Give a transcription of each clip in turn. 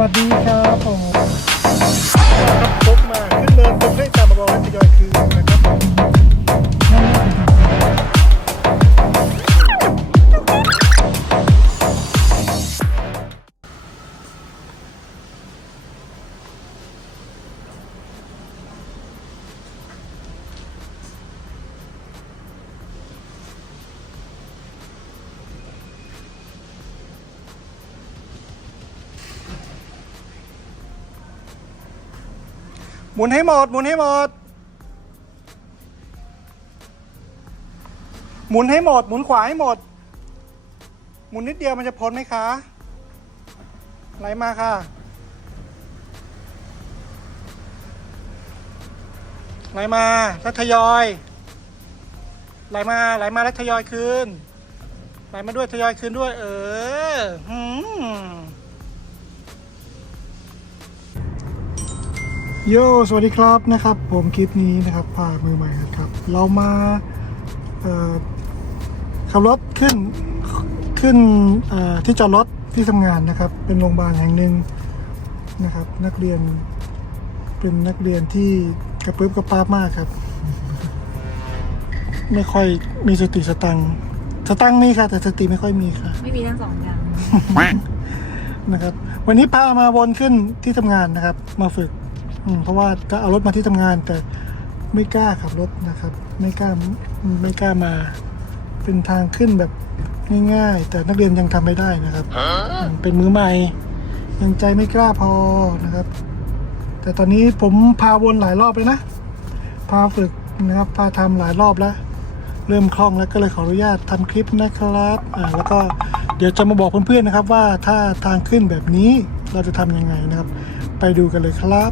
วัสดีครับผมครับพบมาขึ้นเนินตรงให้ตามมาบอกให้ทยอย หมุนให้หมด หมุนให้หมด หมุนให้หมด หมุนขวาให้หมด หมุนนิดเดียวมันจะพ้นไหมคะไหลมาค่ะไหลมาแล้วทยอยไหลมาไหลมาแล้วทยอยคืนไหลมาด้วยทยอยคืนด้วย เออหืม โยสวัสดีครับนะครับ ผมคลิปนี้นะครับพามือใหม่ครับ เรามาเอ่อขับรถขึ้นขึ้นเอ่อที่จอดรถที่ทำงานนะครับ เป็นโรงพยาบาลแห่งหนึ่งนะครับ นักเรียนเป็นนักเรียนที่กระปึบกระปาบมากครับ ไม่ค่อยมีสติสตังค์สตังค์มีค่ะ แต่สติไม่ค่อยมีค่ะ ไม่มีทั้งสองอย่างนะครับ วันนี้พามาวนขึ้นที่ทำงานนะครับ มาฝึกอืม เพราะว่าจะเอารถมาที่ทำงาน แต่ไม่กล้าขับรถนะครับ ไม่กล้าไม่กล้ามา เป็นทางขึ้นแบบง่ายๆ แต่นักเรียนยังทำไม่ได้นะครับอืมเป็นมือใหม่ ยังใจไม่กล้าพอนะครับ แต่ตอนนี้ผมพาวนหลายรอบเลยนะ พาฝึกนะครับพาทำหลายรอบแล้ว เริ่มคล่องแล้วก็เลยขออนุญาตทำคลิปนะครับอ่าแล้วก็เดี๋ยวจะมาบอกเพื่อนๆนะครับว่าถ้าทางขึ้นแบบนี้เราจะทำยังไงนะครับ ไปดูกันเลยครับ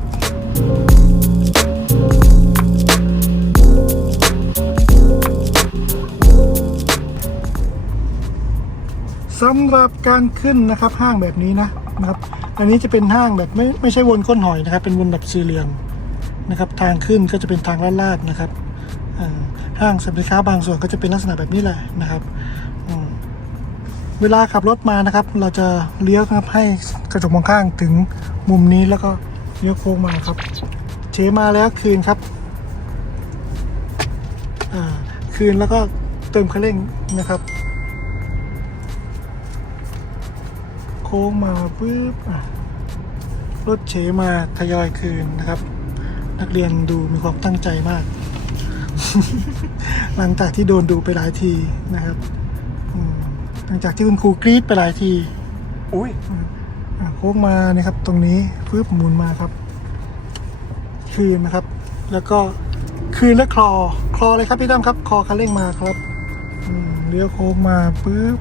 สำหรับการขึ้นนะครับห้างแบบนี้นะนะครับ อันนี้จะเป็นห้างแบบไม่ไม่ใช่วนก้นหอยนะครับ เป็นวนแบบสี่เหลี่ยมนะครับ ทางขึ้นก็จะเป็นทางลาดๆนะครับห้างสินค้าบางส่วนก็จะเป็นลักษณะแบบนี้แหละนะครับเวลาขับรถมานะครับ เราจะเลี้ยวครับให้กระจกมองข้างถึงมุมนี้แล้วก็ เลี้ยวโค้งมาครับเชมาแล้วคืนครับอ่าคืนแล้วก็เติมคันเร่งนะครับ โค้งมาปุ๊บอะรถเฉมาทยอยคืนนะครับ นักเรียนดูมีความตั้งใจมาก หลังจากที่โดนดูไปหลายทีนะครับอืมหลังจากที่คุณครูกรี๊ดไปหลายที อุ้ยอะ โค้งมานะครับ ตรงนี้ปุ๊บหมุนมาครับ คืนนะครับ แล้วก็คืนและคลอคลอเลยครับพี่ตั้มครับ คลอคันเร่งมาครับเลี้ยวโค้งมาปุ๊บ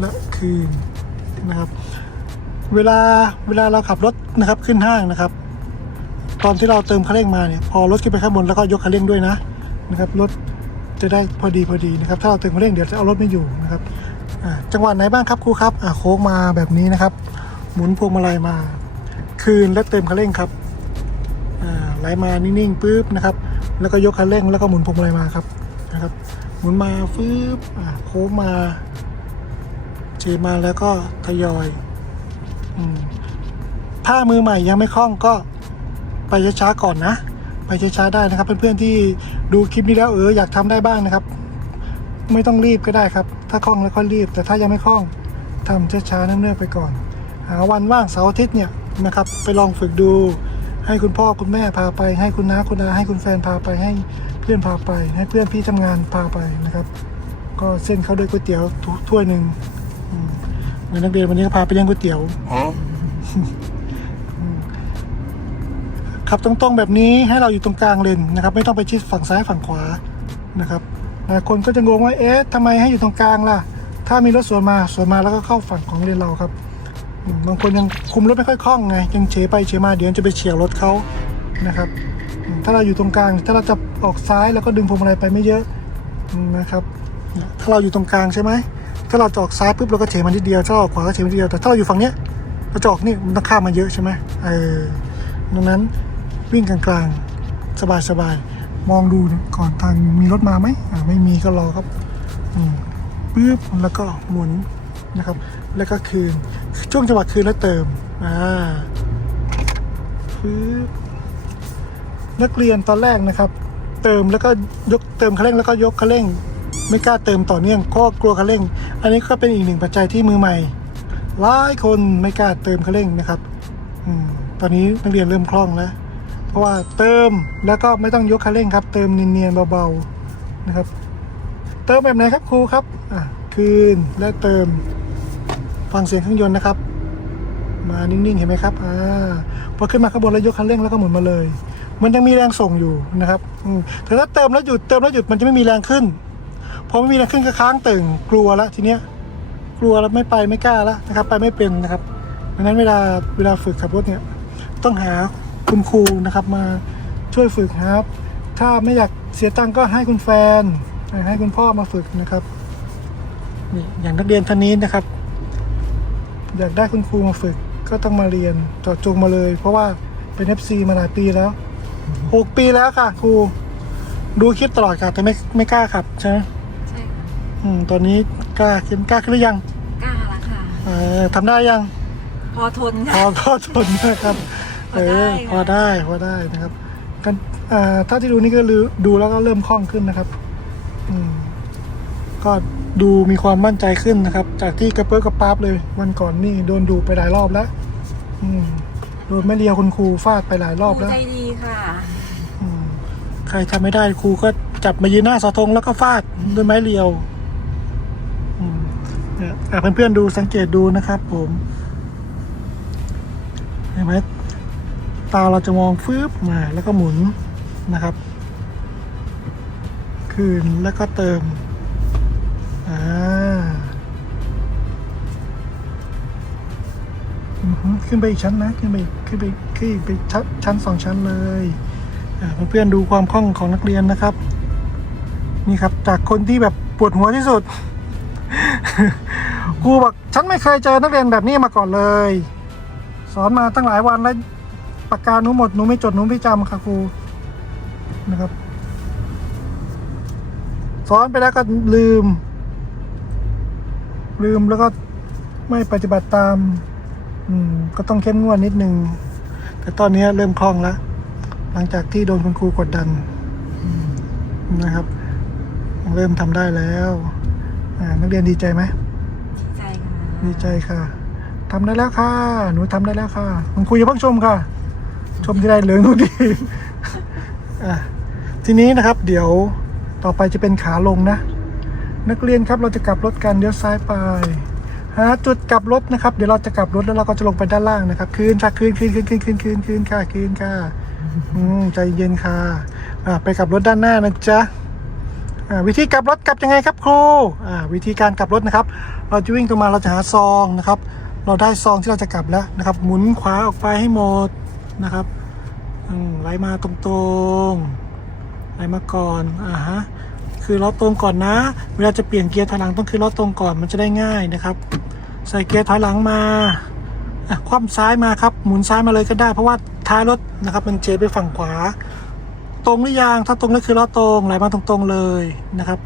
และคืนนะครับ เวลาเวลาเราขับรถนะครับขึ้นห้างนะครับ ตอนที่เราเติมคันเร่งมาเนี่ย พอรถขึ้นไปข้างบนแล้วก็ยกคันเร่งด้วยนะนะครับรถจะได้พอดีพอดีนะครับ ถ้าเราเติมคันเร่งเดี๋ยวจะเอารถไม่อยู่นะครับ จังหวะไหนบ้างครับครูครับโค้งมาแบบนี้นะครับ หมุนพวงมาลัยมา คืนและเติมคันเร่งครับไหลมานิ่งๆปุ๊บนะครับ แล้วก็ยกคันเร่งแล้วก็หมุนพวงมาลัยมาครับนะครับ หมุนมาฟืบโค้งมา เจมาแล้วก็ทยอยอถ้ามือใหม่ยังไม่คล่องก็ไปช้าๆก่อนนะ ไปช้าๆได้นะครับเพื่อนๆที่ดูคลิปนี้แล้วเอออยากทำได้บ้างนะครับ ไม่ต้องรีบก็ได้ครับ ถ้าคล่องแล้วค่อยรีบ แต่ถ้ายังไม่คล่องทำช้าๆเนื่องๆไปก่อน หาวันว่างเสาร์อาทิตย์เนี่ยนะครับไปลองฝึกดู ให้คุณพ่อคุณแม่พาไป ให้คุณน้าคุณอาให้คุณแฟนพาไปให้เพื่อนพาไป ให้เพื่อนพี่ทำงานพาไปนะครับ ก็เส้นเขาด้วยก๋วยเตี๋ยวถ้วยหนึ่งอืมเหมือนนักเรียนวันนี้ก็พาไปเลี้ยงก๋วยเตี๋ยวอืมขับตรงๆแบบนี้ให้เราอยู่ตรงกลางเลนนะครับ ไม่ต้องไปชิดฝั่งซ้ายฝั่งขวานะครับ หลายคนก็จะงงว่าเอ๊ะทำไมให้อยู่ตรงกลางล่ะ ถ้ามีรถสวนมาสวนมาแล้วก็เข้าฝั่งของเลนเราครับบางคนยังคุมรถไม่ค่อยคล่องไงยังเฉไปเฉมาเดี๋ยวจะไปเฉียวรถเขานะครับถ้าเราอยู่ตรงกลาง ถ้าเราจะออกซ้ายแล้วก็ดึงพวงมาลัยไปไม่เยอะนะครับ ถ้าเราอยู่ตรงกลางใช่ไหมถ้าเราจะออกซ้ายปุ๊บเราก็เฉมันนิดเดียวถ้าเราออกขวาก็เฉมันนิดเดียวแต่ถ้าเราอยู่ฝั่งเนี้ยเราจะออกนี่มันต้องข้ามมาเยอะใช่ไหมเออดังนั้นวิ่งกลางๆสบายๆ มองดูก่อนทางมีรถมาไหมไม่มีก็รอครับอืมปุ๊บแล้วก็หมุนนะครับ แล้วก็คืนช่วงจังหวะคืนแล้วเติมอ่าปึ๊บนักเรียนตอนแรกนะครับ เติมแล้วก็ยกเติมคันเร่งแล้วก็ยกคันเร่ง ไม่กล้าเติมต่อเนื่องก็กลัวคันเร่ง อันนี้ก็เป็นอีกหนึ่งปัจจัยที่มือใหม่หลายคนไม่กล้าเติมคันเร่งนะครับอมตอนนี้นักเรียนเริ่มคล่องแล้ว ราะว่าเติมแล้วก็ไม่ต้องยกคันเร่งครับ เติมเนียนๆเบาๆนะครับ เติมแบบไหนครับครูครับอะคืนและเติมฟังเสียงเครื่องยนต์นะครับ มานิ่งๆเห็นไหมครับอ่าพอขึ้นมาข้างบนแล้วยกคันเร่งแล้วก็หมุนมาเลย มันยังมีแรงส่งอยู่นะครับแต่ถ้าเติมแล้วหยุดเติมแล้วหยุดมันจะไม่มีแรงขึ้นพอไม่มีแรงขึ้นก็ค้างตึงกลัวล้วทีเนี้ยกลัวแล้วไม่ไปไม่กล้าแล้วนะครับ ไปไม่เป็นนะครับดังนั้นเวลาเวลาฝึกขับรถเนี่ยต้องหา คุณครูนะครับมาช่วยฝึกครับ ถ้าไม่อยากเสียตังค์ก็ให้คุณแฟน ให้คุณพ่อมาฝึกนะครับนี่อย่างนักเรียนท่านนี้นะครับ อยากได้คุณครูมาฝึกก็ต้องมาเรียนเจอดจงมาเลย เพราะว่าเป็น FC มาหลายปีแล้วหกปีแล้วค่ะ ครู ดูคลิปตลอดค่ะ แต่ไม่ไม่กล้าขับใช่ไหมใช่ค่ะอืมตอนนี้กล้าขึ้นกล้าขึ้นหรือยังกล้าละค่ะ เออทำได้ยัง พอทนพค่ะอพอทนนะครับ พอได้พอได้พอได้นะครับกันอ่าถ้าที่ดูนี่ก็รู้ดูแล้วก็เริ่มคล่องขึ้นนะครับ อืมก็ดูมีความมั่นใจขึ้นนะครับ จากที่กระเปื้อกระป๊าบเลย วันก่อนนี่โดนดูไปหลายรอบแล้ว อืมโดนแม่เลียวคุณครูฟาดไปหลายรอบครูแล้วใจดีค่ะอืมใครทำไม่ได้ครูก็จับมายืนหน้าเสาธงแล้วก็ฟาดด้วยไม้เรียวอืมเนี่ยอะเพื่อนๆดูสังเกตดูนะครับผมเห็นไหม ตาเราจะมองฟืบมาแล้วก็หมุนนะครับ คืนแล้วก็เติมอ่าขึ้นไปอีกชั้นนะขึ้นไปขึ้นไปขึ้นไปชั้นชั้นสองชั้นเลยเพื่อนๆดูความคล่องของนักเรียนนะครับ นี่ครับจากคนที่แบบปวดหัวที่สุดครูบอกฉันไม่เคยเจอนักเรียนแบบนี้มาก่อนเลย สอนมาตั้งหลายวันแล้ว ปากกาหนูหมดหนูไม่จดหนูไม่จำค่ะครูนะครับสอนไปแล้วก็ลืม ลืมแล้วก็ไม่ปฏิบัติตาม อืม ก็ต้องเข้มงวดนิดนึง แต่ตอนนี้เริ่มคล่องแล้ว หลังจากที่โดนคุณครูกดดันอืมนะครับ เริ่มทำได้แล้วอ่านักเรียนดีใจไหมใจค่ะดีใจค่ะทำได้แล้วค่ะ หนูทำได้แล้วค่ะ คุณครูอย่าเพิ่งชมค่ะ ชมที่ได้เลืองหนูดีอะทีนี้นะครับเดี๋ยวต่อไปจะเป็นขาลงนะ นักเรียนครับเราจะกลับรถกันเดี๋ยวซ้ายไปหาจุดกลับรถนะครับ เดี๋ยวเราจะกลับรถแล้วเราก็จะลงไปด้านล่างนะครับคืนค่ะคืนคืนคืนคืนคืนคืนคืนค่ะคืนค่ะอืมใจเย็นค่ะอ่าไปกลับรถด้านหน้านะจ๊ะอ่าวิธีกลับรถกลับยังไงครับครูอ่าวิธีการกลับรถนะครับ เราจะวิ่งตรงมาเราจะหาซองนะครับ เราได้ซองที่เราจะกลับแล้วนะครับ หมุนขวาออกไปให้หมด นะครับไหลมาตรงๆไหลมาก่อนอ่าฮะคือล้อตรงก่อนนะ เวลาจะเปลี่ยนเกียร์ถอยหลังต้องคือล้อตรงก่อนมันจะได้ง่ายนะครับ ใส่เกียร์ถอยหลังมาคว่ำซ้ายมาครับ หมุนซ้ายมาเลยก็ได้ เพราะว่าท้ายรถนะครับ มันเจไปฝั่งขวา ตรงหรือยังถ้าตรงก็คือล้อตรงไหลมาตรงๆเลยนะครับ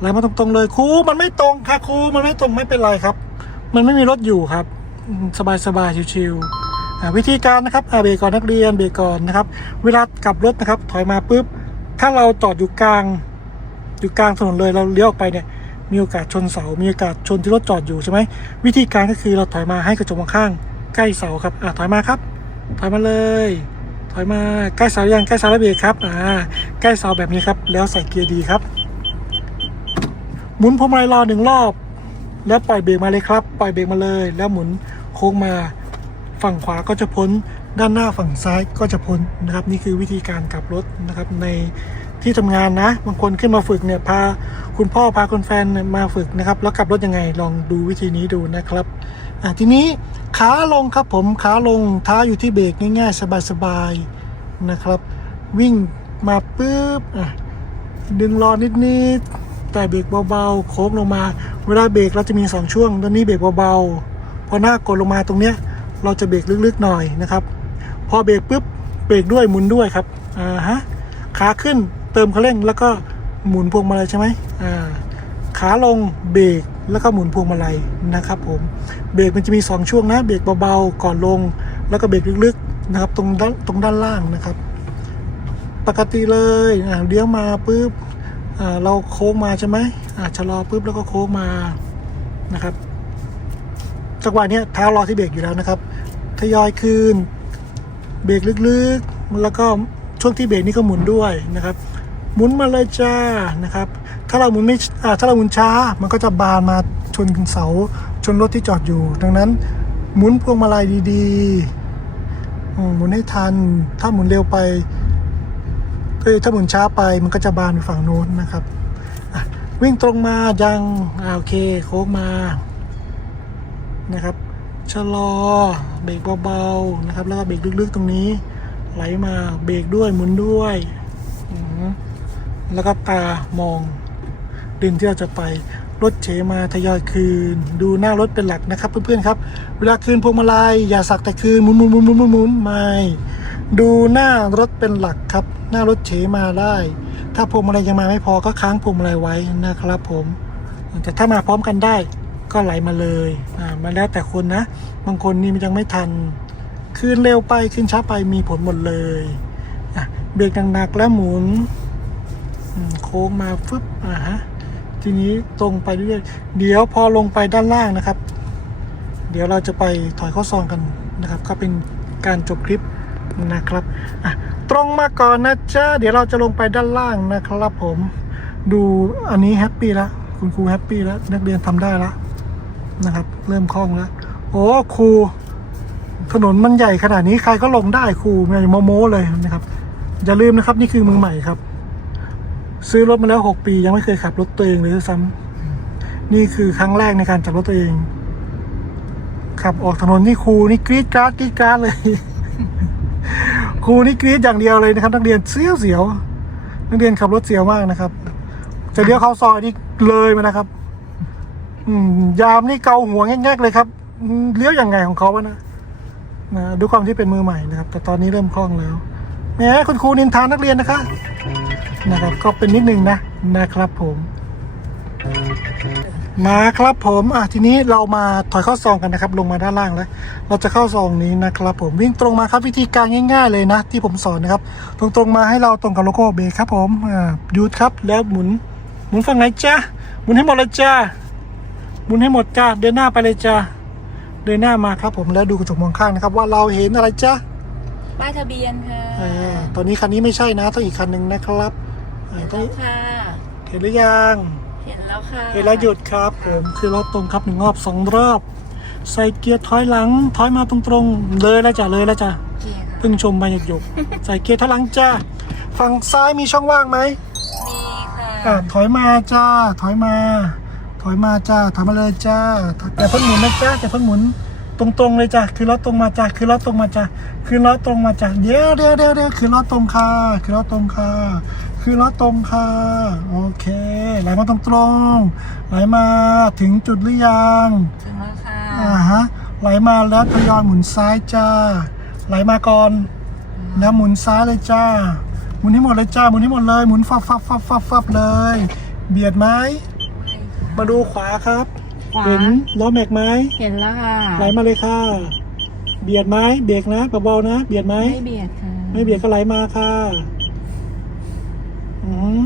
ไหลมาตรงๆเลยครูมันไม่ตรงค่ะครูมันไม่ตรงไม่เป็นไรครับ มันไม่มีรถอยู่ครับ สบายๆชิวๆ วิธีการนะครับเบรกก่อนนักเรียนเบรกก่อนนะครับ เวลากลับรถนะครับ ถอยมาปุ๊บ ถ้าเราจอดอยู่กลาง อยู่กลางถนนเลยเราเลี้ยวออกไปเนี่ย มีโอกาสชนเสา มีโอกาสชนที่รถจอดอยู่ใช่ไหม วิธีการก็คือเราถอยมาให้กระจกมองข้าง ใกล้เสาครับอ่าถอยมาครับ ถอยมาเลย ถอยมาใกล้เสายังใกล้เสาแล้วเบรกครับอ่าใกล้เสาแบบนี้ครับ แล้วใส่เกียร์ดีครับ หมุนพวงมาลัยรอหนึ่งรอบ แล้วปล่อยเบรกมาเลยครับ ปล่อยเบรกมาเลย แล้วหมุนโค้งมา ฝั่งขวาก็จะพ้น ด้านหน้าฝั่งซ้ายก็จะพ้นนะครับ นี่คือวิธีการขับรถนะครับในที่ทำงานนะ บางคนขึ้นมาฝึกเนี่ยพาคุณพ่อพาคุณแฟนมาฝึกนะครับ แล้วขับรถยังไงลองดูวิธีนี้ดูนะครับทีนี้ขาลงครับผมขาลงเท้าอยู่ที่เบรกง่ายๆ สบายๆนะครับ วิ่งมาปุ๊บดึงรอนิดๆแต่เบรกเบาๆโค้งลงมา เวลาเบรกเราจะมี 2 ช่วงตอนนี้เบรกเบาๆพอหน้ากดลงมาตรงเนี้ย เราจะเบรกลึกๆหน่อยนะครับ พอเบรกปุ๊บเบรกด้วยหมุนด้วยครับอ่าฮะขาขึ้นเติมคันเร่งแล้วก็หมุนพวงมาลัยใช่ไหมอ่าขาลงเบรกแล้วก็หมุนพวงมาลัยนะครับผมเบรกมันจะมี 2 ช่วงนะเบรกเบาๆก่อนลง แล้วก็เบรกลึกๆนะครับตรงด้านตรงด้านล่างนะครับ ปกติเลยอ่าเลี้ยวมาปุ๊บอ่าเราโค้งมาใช่ไหมอ่าชะลอปุ๊บแล้วก็โค้งมานะครับจังหวะนี้เท้ารอที่เบรกอยู่แล้วนะครับ ยอยคืน เบรกลึกๆ แล้วก็ช่วงที่เบรกนี่ก็หมุนด้วยนะครับหมุนมาเลยจ้านะครับ ถ้าเราหมุนไม่ถ้าเราหมุนช้า มันก็จะบานมาชนเสาชนรถที่จอดอยู่ ดังนั้น หมุนพวงมาลัยดีๆหมุนให้ทัน ถ้าหมุนเร็วไปเอ้ยถ้าหมุนช้าไปมันก็จะบานไปฝั่งโน้นนะครับวิ่งตรงมายังอโอเคโค้งมานะครับ ชะลอ เบรกเบาๆนะครับ แล้วก็เบรกลึกๆตรงนี้ ไหลมาเบรกด้วยหมุนด้วยแล้วก็ตามองดินที่เราจะไปรถเฉมาทยอยคืน ดูหน้ารถเป็นหลักนะครับ เพื่อนๆครับ เวลาคืนพวงมาลัยอย่าสักแต่คืนหมุนหมุนหมุนหมุนหมุนหมุนไม่ดูหน้ารถเป็นหลักครับ หน้ารถเฉมาได้ ถ้าพวงมาลัยยังมาไม่พอก็ค้างพวงมาลัยไว้นะครับ ผม แต่ถ้ามาพร้อมกันได้ ก็ไหลมาเลยอ่ามันแล้วแต่คนนะ บางคนนี่มันยังไม่ทันคืนเร็วไปคืนช้าไปมีผลหมดเลยอะเบรกหนักๆแล้วหมุนโค้งมาฟึบอ่าฮะทีนี้ตรงไปเรื่อยเดี๋ยวพอลงไปด้านล่างนะครับ เดี๋ยวเราจะไปถอยข้อซองกันนะครับ ก็เป็นการจบคลิปนะครับอะตรงมาก่อนนะจ๊ะเดี๋ยวเราจะลงไปด้านล่างนะครับผม ดูอันนี้แฮปปี้แล้วคุณครูแฮปปี้แล้วนักเรียนทำได้แล้ว นะครับ เริ่มคล่องแล้ว โอ้ครูถนนมันใหญ่ขนาดนี้ใครก็ลงได้ครูไม่โมโมเลยนะครับ อย่าลืมนะครับนี่คือมือใหม่ครับ ซื้อรถมาแล้วหกปี ยังไม่เคยขับรถตัวเองเลยด้วยซ้ำนี่คือครั้งแรกในการจับรถตัวเอง ขับออกถนนนี่ครูนี่กรี๊ดกราดกรี๊ดกราดเลยครูนี่กรี๊ดอย่างเดียวเลยนะครับ นักเรียนเสียวเสียวนักเรียนขับรถเสียวมากนะครับ จะเลี้ยวเข้าซอยนี่เลยมานะครับ ยามนี่เกาหัวแง่ๆเลยครับเลี้ยวยังไงของเขาวะนะนะด้วยความที่เป็นมือใหม่นะครับ แต่ตอนนี้เริ่มคล่องแล้วแหมคุณครูนินทานักเรียนนะคะ นะครับ ก็เป็นนิดนึงนะนะครับผมมาครับผมอะทีนี้เรามาถอยเข้าซองกันนะครับ ลงมาด้านล่างแล้ว เราจะเข้าซองนี้นะครับผมวิ่งตรงมาครับวิธีการง่าย ๆ เลยนะ ที่ผมสอนนะครับ ตรงๆมาให้เราตรงกับโลโก้เบรกครับผมอ่าหยุดครับแล้วหมุนหมุนฝั่งไหนจ้าหมุนให้หมดเลยจ้า หมุนให้หมดจ้าเดินหน้าไปเลยจ้าเดินหน้ามาครับผมแล้วดูกระจกมองข้างนะครับ ว่าเราเห็นอะไรจ๊ะป้ายทะเบียนค่ะอ่าตอนนี้คันนี้ไม่ใช่นะต้องอีกคันหนึ่งนะครับอ่าเห็นต้องแล้วค่ะ เห็นหรือยัง เห็นแล้วค่ะเห็นแล้วหยุดครับผมคือรอบตรงครับหนึ่งรอบสองรอบ ใส่เกียร์ถอยหลังถอยมาตรงๆ เลยแล้วจ้ะเลยแล้วจ้ะโอเคค่ะเพิ่งชมมาหยกๆใส่เกียร์ถอยหลังจ้าฝั่งซ้ายมีช่องว่างไหมมีค่ะ อ่าถอยมาจ้าถอยมา ถอยมาจ้าถอยมาเลยจ้าแต่าเพิ่งหมุนนะจ้าแต่าเพิ่งหมุน ตรงๆเลยจ้าคือล้อตรงมาจ้าคือล้อตรงมาจ้าคือล้อตรงมาจ้าเดี๋ยวเดี๋ยวเดี๋ยวเดี๋ยวคือล้อตรงค่ะ คือล้อตรงค่ะ คือล้อตรงค่ะโอเคไหลมาตรงๆไหลมาถึงจุดหรือยังถึงแล้วค่ะอ่าฮะไหลมาแล้วทยอยหมุนซ้ายจ้า ไหลมาก่อน แล้วหมุนซ้ายเลยจ้า หมุนให้หมดเลยจ้าหมุนให้หมดเลยหมุนฟับฟับฟับฟับฟับเลย เบียดไหมไม่ค่ะมาดูขวาครับ ขวาเห็นล้อแม็กไหมเห็นแล้วค่ะไหลมาเลยค่ะ เบียดไหมเบรกนะเบาๆนะ เบียดไหมไม่เบียดค่ะไม่เบียดก็ไหลมาค่ะอืม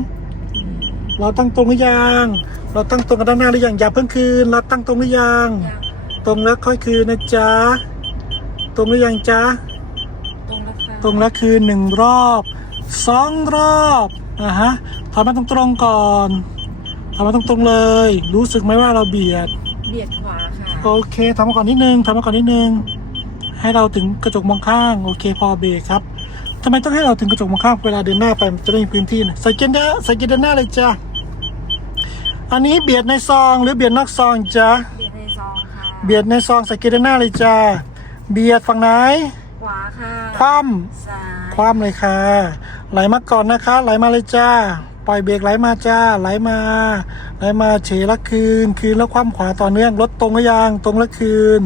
เราตั้งตรงหรือยัง เราตั้งตรงกันด้านหน้าหรือยังอย่าเพิ่งคืน เราตั้งตรงหรือยังยังตรงแล้วค่อยคืนนะจ๊ะ ตรงหรือยังจ๊ะ ตรงแล้วค่ะตรงแล้วคืนหนึ่งรอบสองรอบอะฮะถอยมาตรงๆก่อน ถอยมาตรงๆเลย รู้สึกไหมว่าเราเบียด เบียดขวาค่ะโอเคทำมาก่อนนิดนึงทำมาก่อนนิดนึง ให้เราถึงกระจกมองข้าง โอเค พอเบรกครับทำไมต้องให้เราถึงกระจกมองข้างเวลาเดินหน้าไปมันจะได้มีพื้นที่นะใส่เกียร์หน้าใส่เกียร์เดินหน้าเลยจ้ะอันนี้เบียดในซองหรือเบียดนอกซองจ้ะเบียดในซองค่ะเบียดในซองใส่เกียร์เดินหน้าเลยจ้ะเบียดฝั่งไหน ขวาค่ะคว่ซ้ายำคว่ำเลยค่ะ ไหลมาก่อนนะคะ ไหลมาเลยจ้า ปล่อยเบรกไหลมาจ้าไหลมาไหลมาเฉแล้วคืน คืนแล้วคว่ำขวาต่อเนื่องรถตรงหรือยังตรงแล้วคืน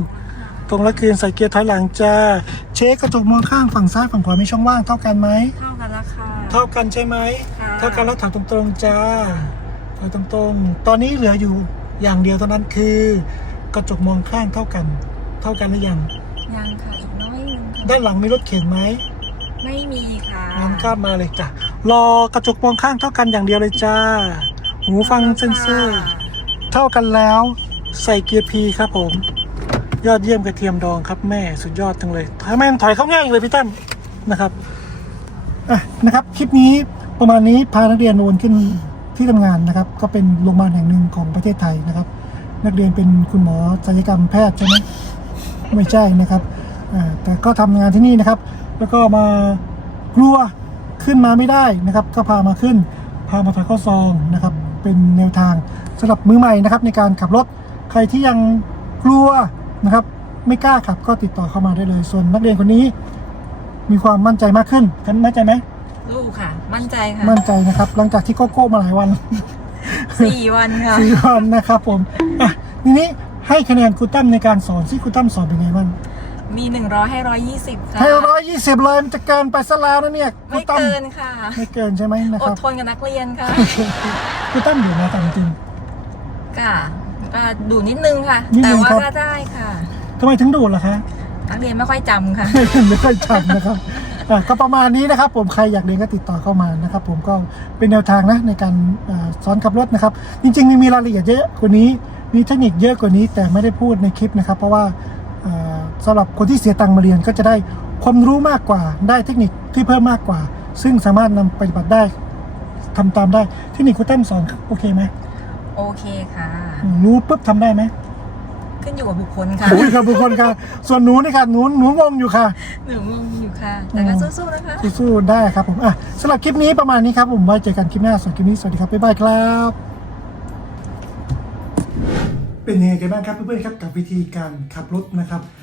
ตรงแล้วคืนใส่เกียร์ถอยหลังจ้าเช็คกระจกมองข้างฝั่งซ้ายฝั่งขวามีช่องว่างเท่ากันไหมเท่ากันแล้วค่ะเท่ากันใช่ไหมค่ะเท่ากันแล้วถอยตรงๆจ้าถอยตรงๆ ตอนนี้เหลืออยู่อย่างเดียวเท่านั้นคือ กระจกมองข้างเท่ากัน เท่ากันหรือยังยังค่ะอีกน้อยหนึงค่ะด้านหลังมีรถเข็นไหมไม่มีค่ะงั้นก็มาเลยจ้ะ รอกระจกมองข้างเท่ากันอย่างเดียวเลยจ้า หูฟังเซนเซอร์ เท่ากันแล้ว ใส่เกียร์พีครับผม ยอดเยี่ยมกระเทียมดองครับแม่สุดยอดจังเลยทำไมมันถอยเข้าง่ายเลยพี่ตั้มนะครับอะนะครับคลิปนี้ประมาณนี้พานักเรียนโอนขึ้นที่ทำงานนะครับ ก็เป็นโรงพยาบาลแห่งหนึ่งของประเทศไทยนะครับ นักเรียนเป็นคุณหมอศัลยกรรมแพทย์ใช่ไหมไม่ใช่นะครับอ่าแต่ก็ทำงานที่นี่นะครับ แล้วก็มากลัว ขึ้นมาไม่ได้นะครับ ก็พามาขึ้น พามาถอยข้อซองนะครับ เป็นแนวทางสำหรับมือใหม่นะครับ ในการขับรถใครที่ยังกลัวนะครับ ไม่กล้าขับก็ติดต่อเข้ามาได้เลย ส่วนนักเรียนคนนี้มีความมั่นใจมากขึ้นกันมั่นใจไหมลูกค่ะ มั่นใจค่ะมั่นใจนะครับ หลังจากที่โกโก้มาหลายวันสี่วันค่ะสี่วันนะครับผมอะทีนี้ให้คะแนนครูตั้มในการสอนที่ครูตั้มสอนเป็นไงบ้าง มีหนึ่งร้อยให้ร้อยยี่สิบค่ะให้ร้อยยี่สิบเลยมันจะเกินไปซะแล้วนะเนี่ยครูไม่ตั้มเกินค่ะ ไม่เกินใช่ไหมนะอคดรับทนกับนักเรียนค่ะ ครูตั้มอยู่นะตามจริง ค่ะก็ดูนิดนึงค่ะ นิดนึแต่งว่าครับ ก็ได้ค่ะ ทำไมถึงดูดล่ะคะ นักเรียนไม่ค่อยจำค่ะ ไม่ค่อยจำนะครับอะก็ประมาณนี้นะครับ ผมใครอยากเรียนก็ติดต่อเข้ามานะครับ ผมก็เป็นแนวทางนะในการอ่าสอนขับรถนะครับ จริงๆมีรายละเอียดเยอะกว่านี้มีเทคนิคเยอะกว่านี้แต่ไม่ได้พูดในคลิปนะครับ เพราะว่า อ่าสำหรับคนที่เสียตังค์มาเรียนก็จะได้ความรู้มากกว่าได้เทคนิคที่เพิ่มมากกว่า ซึ่งสามารถนำปฏิบัติได้ทำตามได้เทคนิคคุณตั้มสอนโอเคไหมโอเคค่ะอืมรู้ปุ๊บทำได้ไหมขึ้นอยู่กับบุคคลค่ะโอ้ยครับทุกคนค่ะ ส่วนหนูนี่ค่ะหนูหนูงงอยู่ค่ะหนูงงอยู่ค่ะแต่ก็สู้ๆนะคะสู้ๆได้ครับผมอะสำหรับคลิปนี้ประมาณนี้ครับผมไว้เจอกันคลิปหน้าส่วนคลิปนี้สวัสดีครับบ๊ายบายครับ เป็นยังไงกันบ้างครับเพื่อนๆครับกับวิธีการขับรถนะครับอ่า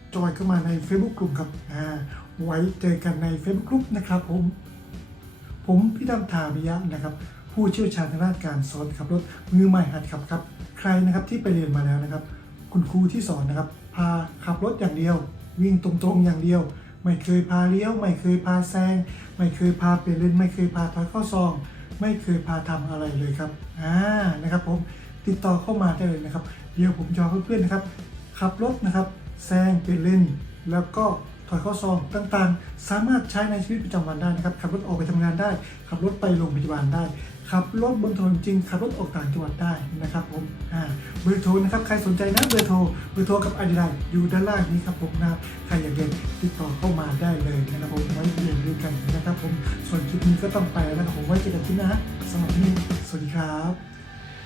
จอยเข้ามาใน Facebook กลุ่มครับอ่าไว้เจอกันใน Facebook กลุ่มนะครับผม ผมพี่ดำทามิยะนะครับ ผู้เชี่ยวชาญทางด้านการสอนขับรถมือใหม่หัดขับครับ ใครนะครับที่ไปเรียนมาแล้วนะครับ คุณครูที่สอนนะครับ พาขับรถอย่างเดียว วิ่งตรงๆอย่างเดียว ไม่เคยพาเลี้ยว ไม่เคยพาแซง ไม่เคยพาเปลี่ยนเลนไม่เคยพาถอยเข้าซอง ไม่เคยพาทำอะไรเลยครับอ่านะครับผมติดต่อเข้ามาได้เลยนะครับ เดี๋ยวผมจะเอเพื่อนๆนะครับขับรถนะครับ แซงเปลี่ยนแล้วก็ถอยข้าซองต่างๆ สามารถใช้ในชีวิตประจำวันได้นะครับ ขับรถออกไปทำงานได้ ขับรถไปโรงพยาบาลได้ ขับรถบนถนนจริง ขับรถออกต่างจังหวัดได้นะครับผมอ่าเบอร์โทรนะครับ ใครสนใจนะเบอร์โทร เบอร์โทรกับอดีไลน์อยู่ด้านล่างนี้ครับผมนะใครอยากเรียนติดต่อเข้ามาได้เลยนะครับผม ไว้เรียนด้วยกันนะครับผม ส่วนคลิปนี้ก็ต้องไปแล้วนะครับผม ไว้เจอกันที่หน้าสำหรับที่นี้ สวัสดีครับ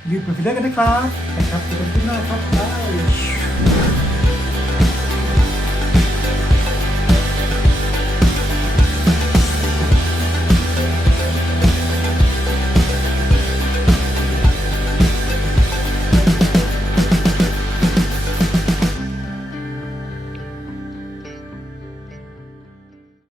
รีบเปิดไฟได้กันนะครับนะครับเจอกันที่หน้าครับบาย